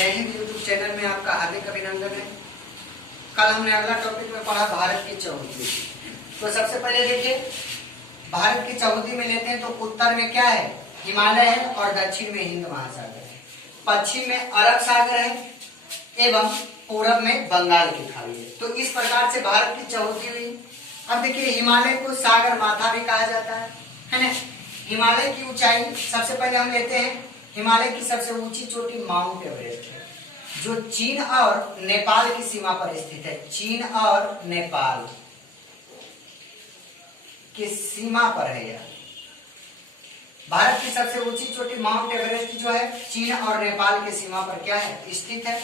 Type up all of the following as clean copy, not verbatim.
जय Hind YouTube channel में आपका हार्दिक अभिनंदन है। कल हमने अगला टॉपिक में पढ़ा भारत की चहुंदी। तो सबसे पहले देखिए, भारत की चहुंदी में लेते हैं तो उत्तर में क्या है, हिमालय है और दक्षिण में हिंद महासागर है, पश्चिम में अरब सागर है एवं पूरब में बंगाल की खाड़ी है। तो इस प्रकार से भारत की चहुंदी हुई। अब देखिए, हिमालय को सागर माथा भी कहा जाता है ना। हिमालय की ऊंचाई सबसे पहले हम लेते हैं, हिमालय की सबसे ऊंची चोटी माउंट एवरेस्ट है, जो चीन और नेपाल की सीमा पर स्थित है। चीन और नेपाल की सीमा पर है यह। भारत की सबसे ऊंची चोटी माउंट एवरेस्ट जो है, चीन और नेपाल की सीमा पर क्या है, स्थित है।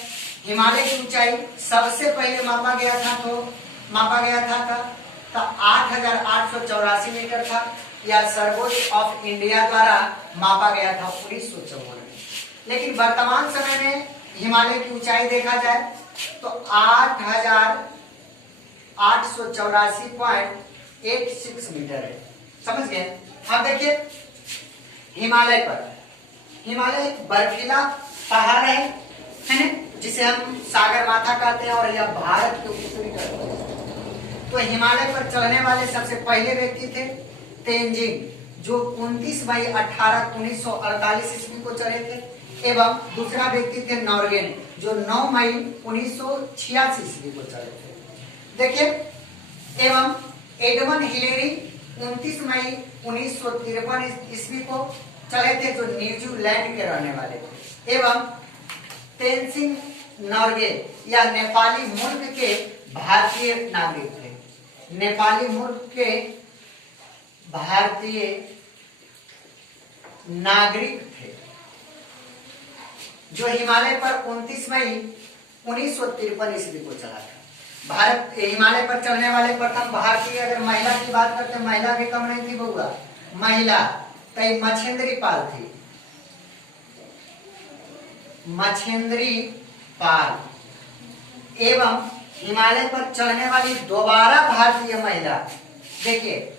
हिमालय की ऊंचाई सबसे पहले मापा गया था तो 8,884 मीटर था। यह सर्वोच्च ऑफ इंडिया द्वारा मापा गया था 1954 में। लेकिन वर्तमान समय में हिमालय की ऊंचाई देखा जाए तो 8,884.86 मीटर है। समझ गए। अब देखिए, हिमालय एक बर्फीला पहाड़ है ना, जिसे हम सागर माथा कहते हैं और यह भारत के उत्तरी तट पर है। तो हिमालय पर चलने वाले सबसे पहले व्यक्ति थे तेंजिंग, जो 29 मई 1948 ईस्वी को चले थे, एवं दूसरा व्यक्ति थे नॉर्गेन, जो 9 मई 1986 ईस्वी को चले थे। देखिए, एवं एडमंड हिलेरी 29 मई 1953 ईस्वी को चले थे, जो न्यूजीलैंड के रहने वाले थे, एवं तेनसिंग नॉर्गे या नेपाली मुल्क के भारतीय नागरिक थे। नेपाली मुल्क के भारतीय नागरिक थे, जो हिमालय पर 29 मई 1953 ईस्वी को चला था। भारत हिमालय पर चढ़ने वाले प्रथम भारतीय, अगर महिला की बात करते हैं, महिला भी कम नहीं थी बउआ, महिला कई मछेंद्री पाल थी। मछेंद्री पाल एवं हिमालय पर चढ़ने वाली दोबारा भारतीय महिला, देखिए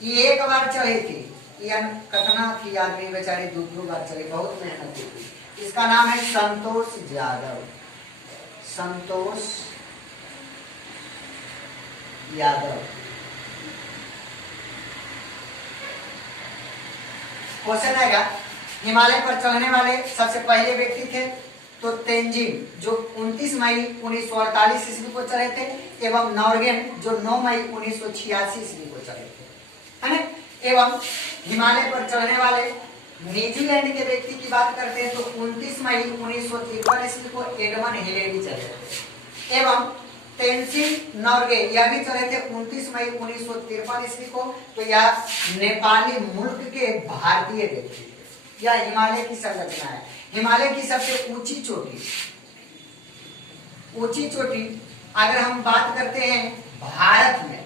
ये एक बार चढ़ी थी, यह कतना थी आदमी बेचारी, दो बार चढ़ी, बहुत मेहनत थी। इसका नाम है संतोष यादव। संतोष यादव। क्वेश्चन आएगा, हिमालय पर चढ़ने वाले सबसे पहले व्यक्ति थे तो तेंजिंग, जो 29 मई 1948 ईस्वी को चढ़े थे, एवं नॉर्गेन, जो 9 मई 1986 ईस्वी को चढ़े थे, है ना। एवं हिमालय पर चढ़ने वाले न्यूजीलैंड के व्यक्ति की बात करते हैं तो 29 मई 1953 ईस्वी को एडमंड हिलेरी चढ़े थे, एवं तेनसिंग नॉर्गे यह भी चढ़े थे 29 मई 1953 ईस्वी को। तो यह नेपाली मुल्क के भारतीय व्यक्ति थे। यह हिमालय की संरचना है। हिमालय की सबसे ऊंची चोटी अगर हम बात करते हैं भारत में,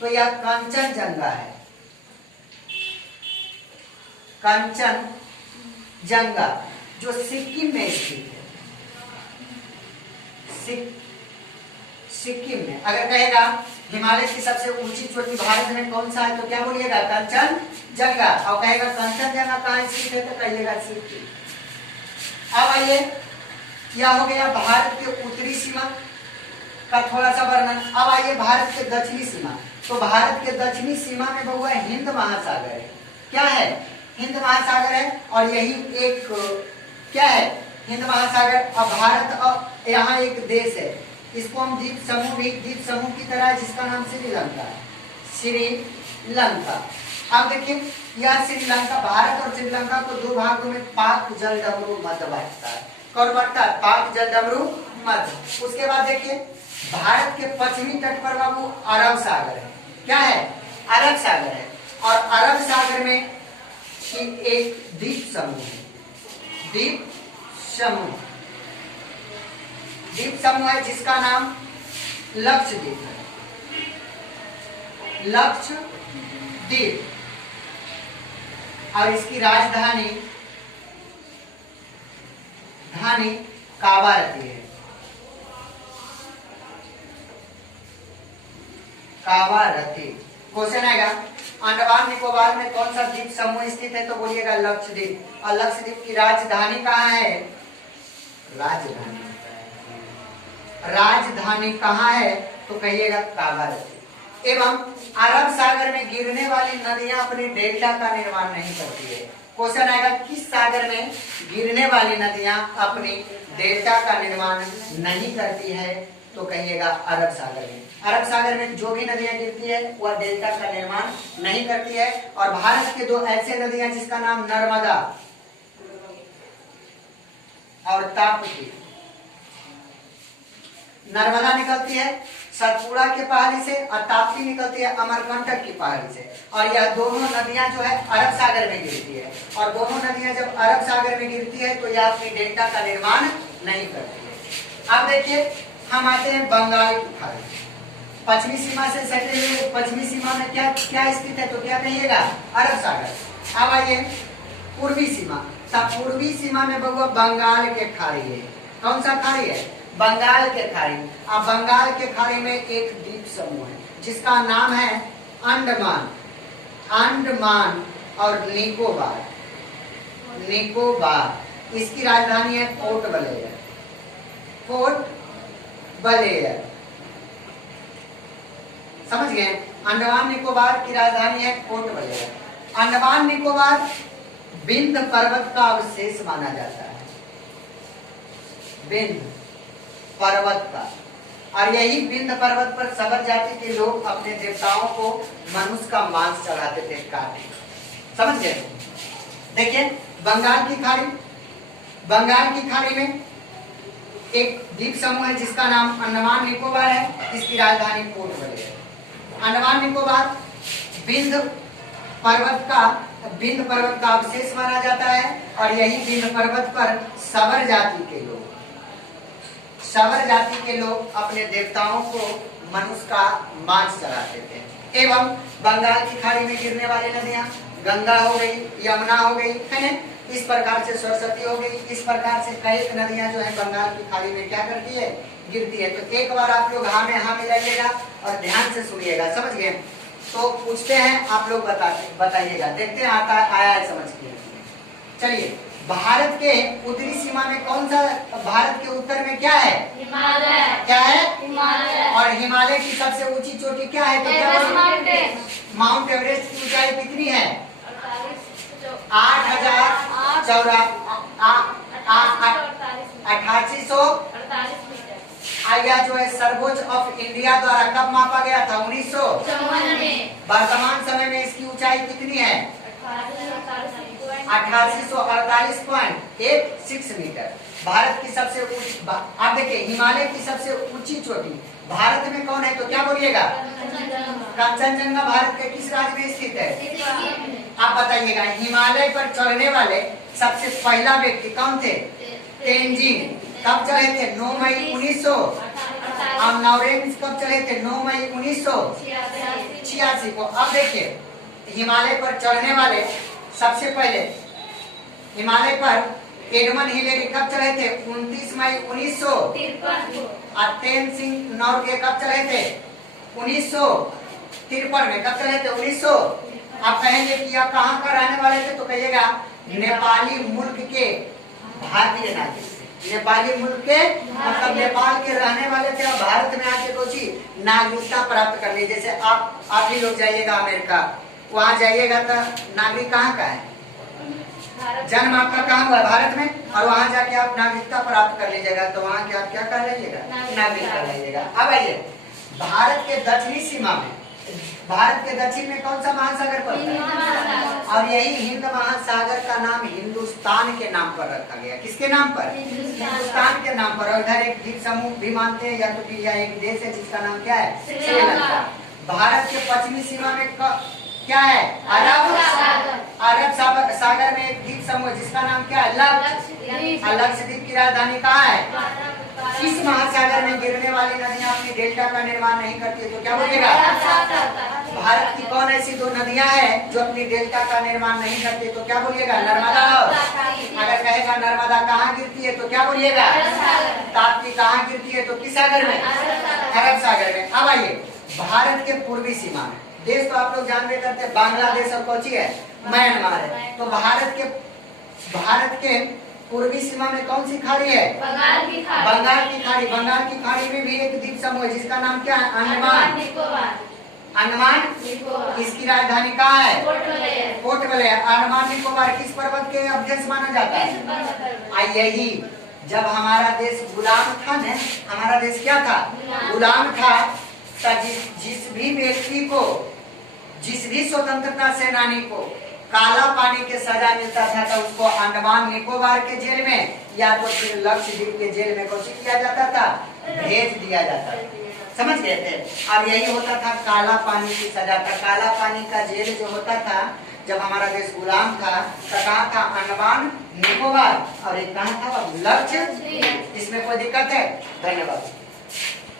तो यह कंचनजंगा है। कंचनजंगा, जो सिक्किम में स्थित है। सिक्किम में अगर कहेगा हिमालय की सबसे ऊंची चोटी भारत में कौन सा है, तो क्या बोलिएगा, कंचनजंगा। और कहेगा कंचनजंगा कहाँ स्थित है, तो कहिएगा सिक्किम। अब आइए, यह हो गया भारत के उत्तरी सीमा का थोड़ा सा वर्णन। अब आइए भारत के दक्षिणी सीमा। तो भारत के दक्षिणी सीमा में बहुआ हिंद महासागर है। क्या है, हिंद महासागर है, और यही एक क्या है, हिंद महासागर। अब भारत यहाँ एक देश है, इसको हम द्वीप समूह की तरह, जिसका नाम श्रीलंका है। श्रीलंका। अब देखिए, यह श्रीलंका, भारत और श्रीलंका को दो भागों में पाक जलडमरू मध्य बांटता है। कौन बांटता है, पाक जलडमरू मध्य। उसके बाद देखिए, भारत के पश्चिमी तट पर बाबू अरब सागर है। क्या है, अरब सागर है, और अरब सागर में एक द्वीप समूह है। द्वीप समूह है, जिसका नाम लक्षद्वीप है। लक्षद्वीप, और इसकी राजधानी कावारती है। कावारती। क्वेश्चन आएगा, अंडमान निकोबार में कौन सा द्वीप समूह स्थित है, तो बोलिएगा लक्षद्वीप। और लक्षद्वीप की राजधानी कहाँ है, राजधानी। राजधानी कहाँ है तो कहिएगा कावारती। एवं अरब सागर में गिरने वाली नदियां अपनी डेल्टा का निर्माण नहीं करती है। क्वेश्चन आएगा किस सागर में गिरने वाली नदियां अपनी डेल्टा का निर्माण नहीं करती है तो कहिएगा अरब सागर में। अरब सागर में जो भी नदियां गिरती है वह डेल्टा का निर्माण नहीं करती है। और भारत के दो ऐसे नदियां जिसका नाम नर्मदा और ताप्ती। नर्मदा निकलती है सतपुड़ा के पहाड़ी से और ताप्ती निकलती है अमरकंटक की पहाड़ी से। और यह दोनों नदियां जो है अरब सागर में गिरती है। और दोनों नदियां जब अरब सागर में गिरती है तो यह अपनी डेल्टा का निर्माण नहीं करती है। अब देखिए हम आते हैं बंगाल की खाड़ी। पश्चिमी सीमा से सटे हुए पश्चिमी सीमा में क्या क्या स्थित है तो क्या कहिएगा अरब सागर। अब आइए पूर्वी सीमा। तब पूर्वी सीमा में बगुआ बंगाल के खाड़ी है। कौन सा खाड़ी है बंगाल के खाड़ी। अब बंगाल के खाड़ी में एक द्वीप समूह है जिसका नाम है अंडमान। अंडमान और निकोबार। निकोबार इसकी राजधानी है पोर्ट ब्लेयर। पोर्ट ब्लेयर समझ गए। अंडमान निकोबार की राजधानी है पोर्ट ब्लेयर। अंडमान निकोबार विंध्य पर्वत का अवशेष माना जाता है। विंध्य पर्वत का। और यही विंध्य पर्वत पर सबर जाति के लोग अपने देवताओं को मनुष्य का मांस चढ़ाते थे काटे। समझ गए। देखिए बंगाल की खाड़ी। बंगाल की खाड़ी में एक द्वीप समूह है जिसका नाम अंडमान निकोबार है। इसकी राजधानी पोर्ट ब्लेयर। अंडमान निकोबार विंध्य पर्वत का अवशेष माना जाता है। और यही विंध्य पर्वत पर सबर जाति के लोग अपने देवताओं को मनुष्य का मांस चढ़ाते थे। एवं बंगाल की खाड़ी में गिरने वाली नदियां गंगा हो गई, यमुना हो गई, है न? इस प्रकार से सरस्वती हो गई। इस प्रकार से कई नदियां जो है बंगाल की खाड़ी में क्या करती है गिरती है। तो एक बार आप लोग हाँ में हाँ मिलाइएगा और ध्यान से सुनिएगा। समझ गए। तो पूछते हैं आप लोग बताइएगा। देखते हैं आया है समझ के। चलिए भारत के उत्तरी सीमा में कौन सा भारत के उत्तर में क्या है हिमालय। क्या है हिमालय। और हिमालय की सबसे ऊंची चोटी क्या है तो क्या माउंट एवरेस्ट की ऊंचाई कितनी है 8848 आया जो है सर्वोच्च ऑफ इंडिया द्वारा कब मापा गया था 1954 में। वर्तमान समय में इसकी ऊंचाई कितनी है 8848.86 मीटर। भारत की सबसे ऊंची आप देखिए हिमालय की सबसे ऊंची चोटी भारत में कौन है तो क्या बोलिएगा कंचनजंगा। भारत के किस राज्य में स्थित है आप बताइएगा। हिमालय पर चढ़ने वाले सबसे पहला व्यक्ति कौन थे तेंजिंग। कब चढ़े थे 9 मई 1900। और नौरेंज कब चढ़े थे 9 मई 1986 को। अब देखिए हिमालय पर चढ़ने वाले सबसे पहले हिमालय पर एडमंड हिलेरी कब चढ़े थे 29 मई 1953 और तेनजिंग नोर्गे कब चढ़े थे 1953 में। कब चढ़े थे 1900। आप कहेंगे कि आप कहाँ का रहने वाले थे तो कहिएगा नेपाली मुल्क के भारतीय नागरिक। नेपाली मुल्क के मतलब नेपाल के रहने वाले थे और भारत में आके कुछ नागरिकता प्राप्त कर ली। जैसे आप ही लोग जाइएगा अमेरिका वहाँ जाइएगा तो नागरिक कहाँ का है जन्म आपका कहाँ हुआ भारत में और वहाँ जाके आप नागरिकता प्राप्त कर लीजिएगा तो वहाँ के आप क्या कर लीजिएगा नागरिक कर लीजिएगा। अब आइए भारत के दक्षिणी सीमा में भारत के दक्षिण में कौन सा महासागर पड़ता है और यही हिंद महासागर का नाम हिंदुस्तान के नाम पर रखा गया। किसके नाम पर हिंदुस्तान के नाम पर। और इधर एक द्वीप समूह भी मानते हैं या तो फिर यह एक देश है जिसका नाम क्या है श्रीलंका। भारत के पश्चिमी सीमा में क्या है अरब सागर में एक द्वीप समूह जिसका नाम क्या है लक्षद्वीप की राजधानी कहाँ है। किस महासागर में गिरने वाली नदियां अपनी डेल्टा का निर्माण नहीं करती है तो क्या बोलिएगा भारत की कौन ऐसी दो नदियां हैं जो अपनी डेल्टा का निर्माण नहीं करती तो क्या बोलिएगा नर्मदा। अगर कहेगा नर्मदा कहाँ गिरती है तो क्या बोलिएगा ताप्ती कहाँ गिरती है तो किस सागर में अरब सागर में। अब आइए भारत के पूर्वी सीमा में देश तो आप लोग जानते करते बांग्लादेश और कौन सी है म्यांमार है। तो भारत के पूर्वी सीमा में कौन सी खाड़ी है? बंगाल की खाड़ी। बंगाल की खाड़ी। बंगाल की खाड़ी में भी एक द्वीप समूह है जिसका नाम क्या है? अंडमान निकोबार। अंडमान। निकोबार। इसकी राजधानी कहाँ है? Port Blair. Port Blair. Andaman Nicobar किस पर्वत के अध्यक्ष माना जाता है? यही जब हमारा देश गुलाम था न, हमारा देश क्या था? गुलाम था। जिस भी व्यक्ति को, जिस भी स्वतंत्रता सेनानी को काला पानी के सजा मिलता था तो उसको अंडमान निकोबार के जेल में या तो फिर लक्षद्वीप के जेल में घोषित किया जाता था, भेज दिया जाता था। समझ गए थे? और यही होता था काला पानी की सजा का। काला पानी का जेल जो होता था जब हमारा देश गुलाम था तो कहाँ था? अंडमान निकोबार। और एक कहाँ था? लक्षद्वीप। इसमें कोई दिक्कत है? धन्यवाद।